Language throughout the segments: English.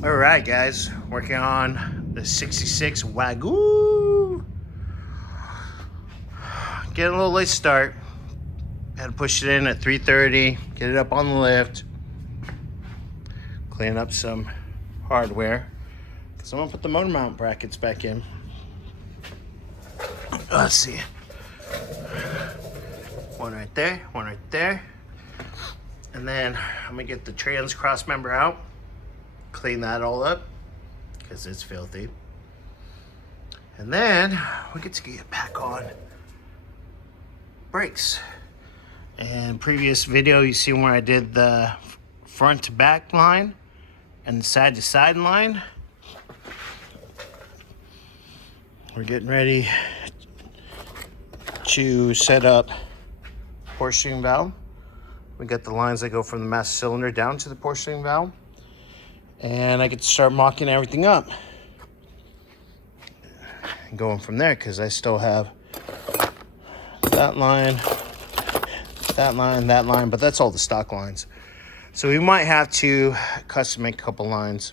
All right, guys, working on the 66 Wagon. Getting a little late start. Had to push it in at 3:30, get it up on the lift, clean up some hardware. So I'm gonna put the motor mount brackets back in. Let's see. One right there, one right there. And then I'm gonna get the trans cross member out, clean that all up because it's filthy. And then we get to get back on brakes. And previous video, you see where I did the front to back line and side to side line. We're getting ready to set up portioning valve. We got the lines that go from the master cylinder down to the portioning valve. And I get to start mocking everything up. And going from there, because I still have that line, that line, but that's all the stock lines. So we might have to custom make a couple lines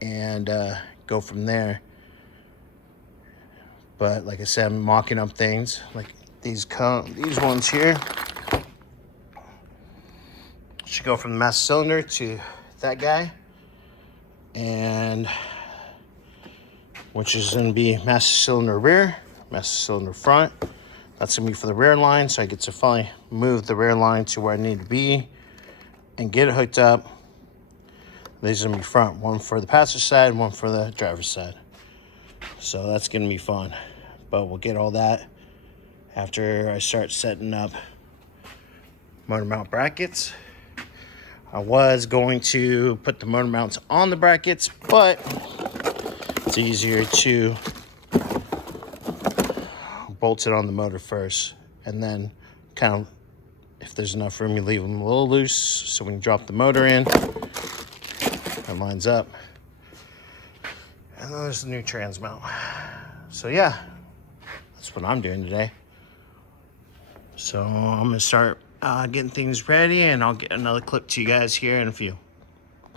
and go from there. But like I said, I'm mocking up things like these ones here. Should go from the master cylinder to that guy, and which is going to be master cylinder rear, master cylinder front. That's going to be for the rear line, so I get to finally move the rear line to where I need to be and get it hooked up. These are going to be front, one for the passenger side, one for the driver's side. So that's going to be fun, but we'll get all that after I start setting up motor mount brackets. I was going to put the motor mounts on the brackets, but it's easier to bolt it on the motor first, and then kind of, if there's enough room, you leave them a little loose so we can drop the motor in. That lines up. And then there's the new trans mount. So yeah, that's what I'm doing today. So I'm gonna start getting things ready, and I'll get another clip to you guys here in a few.